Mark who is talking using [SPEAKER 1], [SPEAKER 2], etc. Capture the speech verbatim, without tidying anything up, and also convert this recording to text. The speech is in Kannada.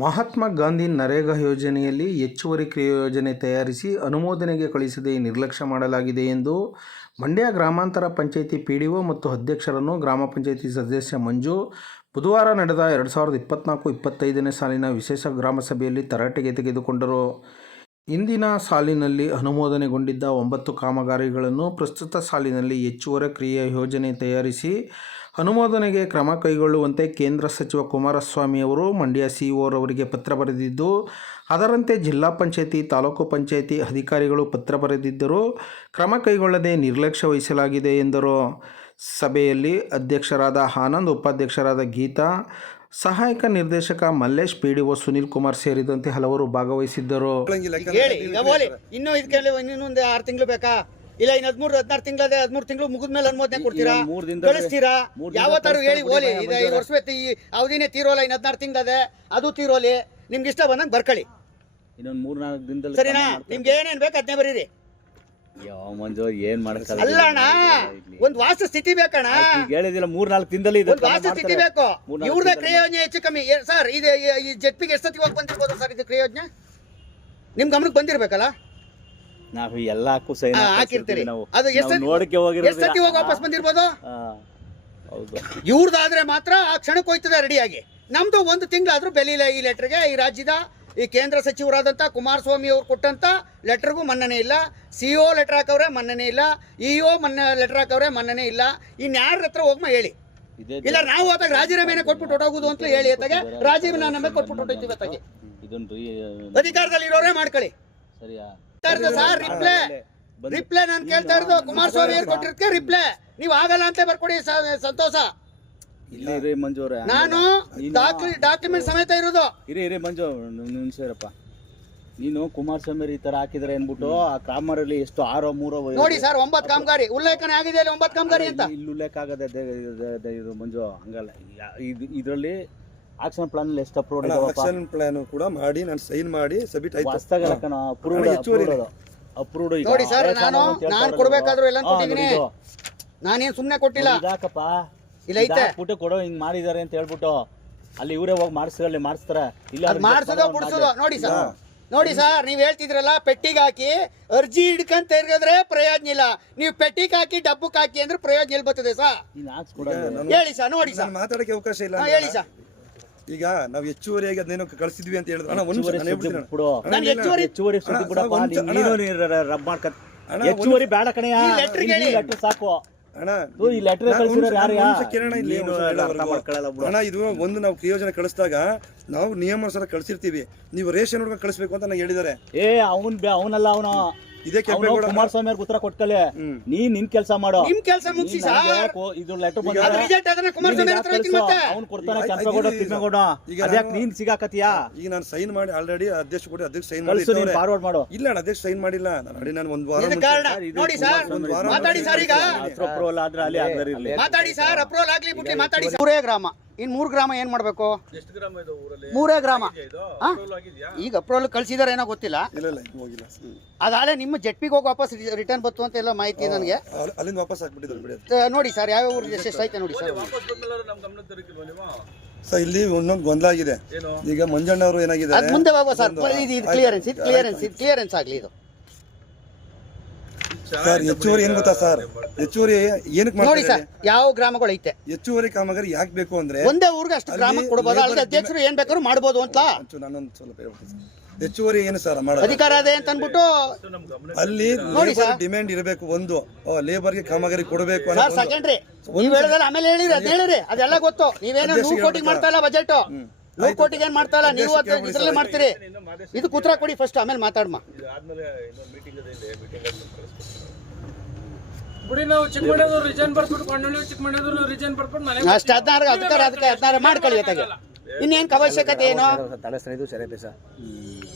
[SPEAKER 1] ಮಹಾತ್ಮ ಗಾಂಧಿ ನರೇಗಾ ಯೋಜನೆಯಲ್ಲಿ ಹೆಚ್ಚುವರಿ ಕ್ರಿಯಾಯೋಜನೆ ತಯಾರಿಸಿ ಅನುಮೋದನೆಗೆ ಕಳುಹಿಸದೆ ನಿರ್ಲಕ್ಷ್ಯ ಮಾಡಲಾಗಿದೆ ಎಂದು ಮಂಡ್ಯ ಗ್ರಾಮಾಂತರ ಪಂಚಾಯಿತಿ ಪಿಡಿಒ ಮತ್ತು ಅಧ್ಯಕ್ಷರನ್ನು ಗ್ರಾಮ ಪಂಚಾಯಿತಿ ಸದಸ್ಯ ಮಂಜು ಬುಧವಾರ ನಡೆದ ಎರಡು ಸಾವಿರದ ಇಪ್ಪತ್ತ್ನಾಲ್ಕು ಇಪ್ಪತ್ತೈದನೇ ಸಾಲಿನ ವಿಶೇಷ ಗ್ರಾಮ ಸಭೆಯಲ್ಲಿ ತರಾಟೆಗೆ ತೆಗೆದುಕೊಂಡರು. ಇಂದಿನ ಸಾಲಿನಲ್ಲಿ ಅನುಮೋದನೆಗೊಂಡಿದ್ದ ಒಂಬತ್ತು ಕಾಮಗಾರಿಗಳನ್ನು ಪ್ರಸ್ತುತ ಸಾಲಿನಲ್ಲಿ ಹೆಚ್ಚುವರಿ ಕ್ರಿಯಾ ಯೋಜನೆ ತಯಾರಿಸಿ ಅನುಮೋದನೆಗೆ ಕ್ರಮ ಕೈಗೊಳ್ಳುವಂತೆ ಕೇಂದ್ರ ಸಚಿವ ಕುಮಾರಸ್ವಾಮಿ ಅವರು ಮಂಡ್ಯ ಸಿಇಒರವರಿಗೆ ಪತ್ರ ಬರೆದಿದ್ದು, ಅದರಂತೆ ಜಿಲ್ಲಾ ಪಂಚಾಯಿತಿ, ತಾಲೂಕು ಪಂಚಾಯಿತಿ ಅಧಿಕಾರಿಗಳು ಪತ್ರ ಬರೆದಿದ್ದರೂ ಕ್ರಮ ಕೈಗೊಳ್ಳದೆ ನಿರ್ಲಕ್ಷ್ಯ ವಹಿಸಲಾಗಿದೆ ಎಂದರು. ಸಭೆಯಲ್ಲಿ ಅಧ್ಯಕ್ಷರಾದ ಆನಂದ್, ಉಪಾಧ್ಯಕ್ಷರಾದ ಗೀತಾ, ಸಹಾಯಕ ನಿರ್ದೇಶಕ ಮಲ್ಲೇಶ್, ಪಿಡಿಒ ಸುನೀಲ್ ಕುಮಾರ್ ಸೇರಿದಂತೆ ಹಲವರು ಭಾಗವಹಿಸಿದ್ದರು.
[SPEAKER 2] ಇನ್ನೂ ಇನ್ನೊಂದು ಆರು ತಿಂಗಳು ಬೇಕಾ? ಇಲ್ಲ ಇನ್ನು ಹದಿಮೂರು ಹದಿನಾರು ತಿಂಗಳದೆ ಹದಿಮೂರು ತಿಂಗಳು ಮುಗಿದ್ಮೇಲೆ ಅನುಮೋದನೆ ಕೊಡ್ತೀರಾ, ಕಳಿಸ್ತೀರಾ? ಯಾವತ್ತಾರು ಹೇಳಿ ಹೋಲಿ. ಇದು ಐದು ವರ್ಷ ಅವಧಿನೇ ತೀರೋಲ್ಲ, ಇನ್ನು ಹದಿನಾರು ತಿಂಗಳದೆ ಅದು ತೀರೋಲಿ. ನಿಮ್ಗೆ ಇಷ್ಟ ಬಂದಂಗೆ ಬರ್ಕೊಳ್ಳಿ.
[SPEAKER 3] ಇನ್ನೊಂದು ಮೂರ್ ನಾಲ್ಕು ದಿನದಲ್ಲಿ
[SPEAKER 2] ಸರಿನಾ? ನಿಮ್ಗೆ ಏನೇನ್ ಬೇಕು ಅದನ್ನೇ ಬರೀರಿ.
[SPEAKER 3] ಮಂಜು ಏನ್ ಮಾಡಲ್ಲ
[SPEAKER 2] ಅಲ್ಲಣ್ಣ, ಒಂದ್ ವಾಸ ಸ್ಥಿತಿ ಬೇಕಣ್ಣ.
[SPEAKER 3] ಹೇಳಿದಿಲ್ಲ ಮೂರ್ ನಾಲ್ಕು ದಿನದಲ್ಲಿ
[SPEAKER 2] ವಾಸ ಸ್ಥಿತಿ ಬೇಕು. ಇವ್ರದೇ ಕ್ರಿಯೋಜನೆ ಹೆಚ್ಚು ಕಮ್ಮಿ ಸರ್. ಇದು ಈ ಜೆಟ್ಪಿಗೆ ಎಷ್ಟು ಸತಿ ಹೋಗಿ ಬಂದಿರ್ಬೋದು ಸರ್? ಇದು ಕ್ರಿಯೋಜನೆ ನಿಮ್ ಗಮನಕ್ಕೆ ಬಂದಿರ್ಬೇಕಲ್ಲ?
[SPEAKER 3] ನಾವು ಎಲ್ಲಕ್ಕೂ ಸೈನ್
[SPEAKER 2] ಹಾಕಿರ್ತೀರಿ. ಅದು
[SPEAKER 3] ಎಷ್ಟು ನೋಡಕ್ಕೆ ಹೋಗಿರೋದು,
[SPEAKER 2] ಎಷ್ಟು ಸತಿ ಹೋಗಿ ವಾಪಸ್ ಬಂದಿರ್ಬೋದು?
[SPEAKER 3] ಹೌದು.
[SPEAKER 2] ಇವ್ರದಾದ್ರೆ ಮಾತ್ರ ಆ ಕ್ಷಣಕ್ಕೆ ಹೋಯ್ತದೆ ರೆಡಿಯಾಗಿ. ನಮ್ದು ಒಂದು ತಿಂಗಳಾದ್ರೂ ಬೆಲೆ ಇಲ್ಲ. ಈ ಲೆಟರ್ಗೆ ಈ ರಾಜ್ಯದ ಈ ಕೇಂದ್ರ ಸಚಿವರಾದಂಥ ಕುಮಾರಸ್ವಾಮಿ ಅವ್ರು ಕೊಟ್ಟಂತ ಲೆಟರ್ಗೂ ಮನ್ನಣೆ ಇಲ್ಲ. ಸಿಇಒ ಲೆಟರ್ ಹಾಕವ್ರೆ ಮನ್ನಣೆ ಇಲ್ಲ. ಇಒ ಮನ್ನ ಲೆಟರ್ ಹಾಕವ್ರೆ ಮನ್ನಣೆ ಇಲ್ಲ. ಇನ್ಯಾರ ಹತ್ರ ಹೋಗ್ಮ ಹೇಳಿ. ಇಲ್ಲ ನಾವು ಅತ್ತಾಗ ರಾಜೀನಾಮೆನೆ ಕೊಟ್ಬಿಟ್ಟು ಹೊಟ್ಟೋಗುದು ಅಂತ ಹೇಳಿ ಅತ್ತಾಗೆ ರಾಜೀನಾಮೆ ಕೊಟ್ಬಿಟ್ಟು ಹೊಟ್ಟೋಯ್ತೀವಿ. ಅತ್ತಾಗೆ ಅಧಿಕಾರದಲ್ಲಿ ಇರೋರೇ ಮಾಡ್ಕೊಳ್ಳಿ. ಸರ್ ರಿಪ್ಲೈ ರಿಪ್ಲೈ ನಾನು ಕೇಳ್ತಾ ಇರೋದು ಕುಮಾರಸ್ವಾಮಿ ಅವ್ರು ಕೊಟ್ಟಿರ್ತೀವಿ ರಿಪ್ಲೈ. ನೀವು ಆಗಲ್ಲ ಅಂತ ಬರ್ಕೊಡಿ ಸಂತೋಷ. ನಾನು ಡಾಕ್ಯುಮೆಂಟ್ ಸಮೇತ ಇರೋದು.
[SPEAKER 3] ಇರಿ ಇರಿ ಮಂಜು ನಿಮಿಷರಪ್ಪ. ನೀನು ಕುಮಾರಸ್ವಾಮಿ ಈ ತರ ಹಾಕಿದ್ರೆ ಅನ್ಬಿಟ್ಟು ಆ ಕಾಮಗಾರಿಯಲ್ಲಿ ಎಷ್ಟು ಆರೋ ಮೂರೋ
[SPEAKER 2] ನೋಡಿ ಸರ್, ಒಂಬತ್ತು ಕಾಮಗಾರಿ ಉಲ್ಲೇಖನ ಆಗಿದೆ. ಅಲ್ಲಿ ಒಂಬತ್ತು ಕಾಮಗಾರಿ ಅಂತ
[SPEAKER 3] ಇಲ್ಲಿ ಉಲ್ಲೇಖ ಆಗದೆ ಇದು ಮಂಜು. ಹಂಗಲ್ಲ, ಇದರಲ್ಲಿ ಆಕ್ಷನ್ ಪ್ಲಾನ್ ಅಲ್ಲಿ ಎಷ್ಟು ಅಪ್ರೂವ್
[SPEAKER 4] ಆಕ್ಷನ್ ಪ್ಲಾನ್ ಕೂಡ ಮಾಡಿ ನಾನು ಸೈನ್ ಮಾಡಿ ಸಬ್ಮಿಟ್ ಆಯ್ತು.
[SPEAKER 3] ಹೊಸದಾಗಲ್ಲ ಕಣ, ಅಪ್ರೂವ್ಡ್ ಅಪ್ರೂವ್ಡ್.
[SPEAKER 2] ನೋಡಿ ಸರ್, ನಾನು ನಾನು ಕೊಡ್ಬೇಕಾದ್ರೂ ಎಲ್ಲ ಕೊಟ್ಟಿದ್ದೀನಿ. ನಾನೇನು ಸುಮ್ಮನೆ ಕೊಟ್ಟಿಲ್ಲ.
[SPEAKER 3] ಯಾಕಪ್ಪ
[SPEAKER 2] ಇಲ್ಲ ಐತೆ
[SPEAKER 3] ಪುಟ್ಟು ಕೊಡೋ ಹಿಂಗ್ ಮಾಡಿದಾರೆ ಅಂತ ಹೇಳ್ಬಿಟ್ಟು ಅಲ್ಲಿ ಇವರೇ ಹೋಗಿ ಮಾಡಿಸ್ತಾರೆ ಮಾಡಿಸ್ತಾರೆ. ಇಲ್ಲ
[SPEAKER 2] ಮಾಡಿಸೋದು ಬಿಡಿಸೋದು. ನೋಡಿ ಸರ್, ನೋಡಿ ಸರ್, ನೀವ್ ಹೇಳ್ತಿದ್ರಲ್ಲ ಪೆಟ್ಟಿಗೆ ಹಾಕಿ ಅರ್ಜಿ ಹಿಡ್ಕೊಂಡ್ ತೆಗೆದ್ರೆ ಪ್ರಯೋಜನ ಇಲ್ಲ. ನೀವು ಪೆಟ್ಟಿಗೆ ಹಾಕಿ ಡಬ್ಬಕ್ಕೆ ಹಾಕಿ ಅಂದ್ರೆ ಪ್ರಯೋಜನ ಎಲ್ಲಿ ಬರ್ತದೆ ಸರ್? ಹೇಳಿ ಸರ್. ನೋಡಿ ಸರ್,
[SPEAKER 4] ಮಾತಾಡಕ್ಕೆ ಅವಕಾಶ ಇಲ್ಲ.
[SPEAKER 2] ಹೇಳಿ ಸರ್.
[SPEAKER 4] ಈಗ ನಾವು ಹೆಚ್ಚುವರಿಯಾಗಿ ಅದನ್ನೇನೋ ಕಳಿಸಿದ್ವಿ ಅಂತ ಹೇಳಿದ್ರೆ
[SPEAKER 3] ಹೆಚ್ಚುವರಿ ಬೇಡ ಕಣೆಯ ಸಾಕು.
[SPEAKER 4] ಅಣ್ಣ ಇದು ಒಂದು ನಾವು ಕ್ರಿಯೋಜನೆ ಕಳಿಸಿದಾಗ ನಾವು ನಿಯಮಾನುಸಾರ ಕಳಿಸಿರ್ತೀವಿ. ನೀವು ರೇಷನ್ ಹುಡುಗ ಕಳಿಸ್ಬೇಕು ಅಂತ ನಂಗೆ ಹೇಳಿದ್ದಾರೆ.
[SPEAKER 3] ಏ ಅವನ್ ಅವನಲ್ಲ ಅವನು ಇದೇ ಕುಮಾರಸ್ವಾಮಿ ಅವ್ರಿಗೆ ಉತ್ತರ ಕೊಟ್ಕಲೆ. ನೀ ನಿನ್ ಕೆಲಸ ಮಾಡೋ,
[SPEAKER 2] ನಿಮ್ ಕೆಲಸ ಮುಗಿಸಿ
[SPEAKER 3] ಇದು ಲೆಟರ್ ಅವ್ನು ಕೊಡ್ತಾನೆ ಕೆಂಪೇಗೌಡ ತಿಮ್ಮೇಗೌಡ. ಅದ್ಯಾಕ್ ನೀನ್ ಸಿಗಾಕತಿಯಾ?
[SPEAKER 4] ಈಗ ನಾನು ಸೈನ್ ಮಾಡಿ ಆಲ್ರೆಡಿ ಅಧ್ಯಕ್ಷ ಕೊಟ್ಟು ಅಧ್ಯಕ್ಷ ಸೈನ್
[SPEAKER 3] ಮಾಡಿ ಫಾರ್ವರ್ಡ್ ಮಾಡು.
[SPEAKER 4] ಇಲ್ಲ ಅಧ್ಯಕ್ಷ ಸೈನ್ ಮಾಡಿಲ್ಲ. ನಾನು ನಾನು ಒಂದು ವಾರ
[SPEAKER 2] ನೋಡಿ ಸರ್, ಮಾತಾಡಿ ಸರ್. ಈಗ
[SPEAKER 3] ಅಪ್ರೂವಲ್ ಆದ್ರೆ ಅಲ್ಲಿ ಆಗಿರಲಿ
[SPEAKER 2] ಮಾತಾಡಿ ಸರ್. ಅಪ್ರೂವಲ್ ಆಗ್ಲಿ ಬಿಟ್ಲಿ ಮಾತಾಡಿ. ಮೂರೇ ಗ್ರಾಮ, ಇನ್ ಮೂರ್ ಗ್ರಾಮ ಏನ್ ಮಾಡ್ಬೇಕು? ಮೂರೇ ಗ್ರಾಮ ಈಗ ಅಪ್ರೂವಲ್ ಕಳ್ಸಿದಾರೆ ಏನೋ ಗೊತ್ತಿಲ್ಲ. ಅದಾದ್ರೆ ನಿಮ್ಮ ಜೆಟ್ಪಿಗೆ ಹೋಗಿ ವಾಪಸ್ ರಿಟರ್ನ್ ಬತ್ತು ಅಂತ ಎಲ್ಲ ಮಾಹಿತಿ ನನಗೆ.
[SPEAKER 4] ಅಲ್ಲಿಂದ ವಾಪಸ್ ಹಾಕ್ಬಿಟ್ಟಿದ್ದಾರೆ.
[SPEAKER 2] ನೋಡಿ ಸರ್, ಯಾವ ಊರು ಎಷ್ಟು ಐತೆ ನೋಡಿ ಸರ್.
[SPEAKER 4] ಸರ್ ಇಲ್ಲಿ ಒಂದೊಂದು ಗೊಂದಲ ಆಗಿದೆ. ಈಗ ಮಂಜಣ್ಣ ಅವರು ಏನಾಗಿದೆ
[SPEAKER 2] ಮುಂದೆ ಹೋಗುವ ಸರ್. ಇದು ಕ್ಲಿಯರೆನ್ಸ್ ಇದು ಕ್ಲಿಯರೆನ್ಸ್ ಇದು ಕ್ಲಿಯರೆನ್ಸ್ ಆಗ್ಲಿ. ಇದು
[SPEAKER 4] ಸರ್ ಹೆಚ್ಚುವರಿ ಏನ್ ಗೊತ್ತಾ ಸರ್? ಹೆಚ್ಚುವರಿ ಏನಕ್ಕೆ
[SPEAKER 2] ನೋಡಿ ಸರ್, ಯಾವ ಗ್ರಾಮಗಳು ಐತೆ
[SPEAKER 4] ಹೆಚ್ಚುವರಿ ಕಾಮಗಾರಿ ಯಾಕೆ ಬೇಕು ಅಂದ್ರೆ
[SPEAKER 2] ಒಂದೇ ಊರಿಗೆ ಅಷ್ಟು ಗ್ರಾಮಕ್ಕೆ ಕೊಡಬಹುದು. ಅಲ್ಲಿ ಅಧ್ಯಕ್ಷರು ಏನ್ ಬೇಕಾದ್ರೂ ಮಾಡ್ಬೋದು ಅಂತ
[SPEAKER 4] ನಾನೊಂದು ಸ್ವಲ್ಪ ಹೆಚ್ಚುವರಿ ಏನು ಸರ್
[SPEAKER 2] ಅಧಿಕಾರ ಅದೇ ಅಂತ ಅನ್ಬಿಟ್ಟು
[SPEAKER 4] ಅಲ್ಲಿ ಡಿಮ್ಯಾಂಡ್ ಇರಬೇಕು. ಒಂದು ಲೇಬರ್ಗೆ ಕಾಮಗಾರಿ ಕೊಡಬೇಕು
[SPEAKER 2] ಸರ್. ಸೆಕೆಂಡ್ರಿ ನೀವು ಹೇಳಿದ್ರೆ ಆಮೇಲೆ ಹೇಳಿರಿ, ಅದ್ ಹೇಳಿರಿ, ಅದೆಲ್ಲ ಗೊತ್ತು. ನೀವೇನೋ ನೂರು ಕೋಟಿಗೆ ಮಾಡ್ತಾ ಇಲ್ಲ ಬಜೆಟ್, ನೂರು ಕೋಟಿಗೆ ಏನ್ ಮಾಡ್ತಾ ಇಲ್ಲ ನೀವು. ಇದ್ರಲ್ಲೇ ಮಾಡ್ತೀರಿ. ಇದು ಉತ್ತರ ಕೊಡಿ ಫಸ್ಟ್, ಆಮೇಲೆ ಮಾತಾಡಮ್ಮ. ಅಷ್ಟು ಹದಿನಾರು ಅದಕ್ಕೆ ಅದಕ್ಕೆ ಹದಿನಾರು ಮಾಡ್ಕೊಳ್ಳಿ. ಇನ್ನೇನ್ ಅವಶ್ಯಕತೆ ಏನು?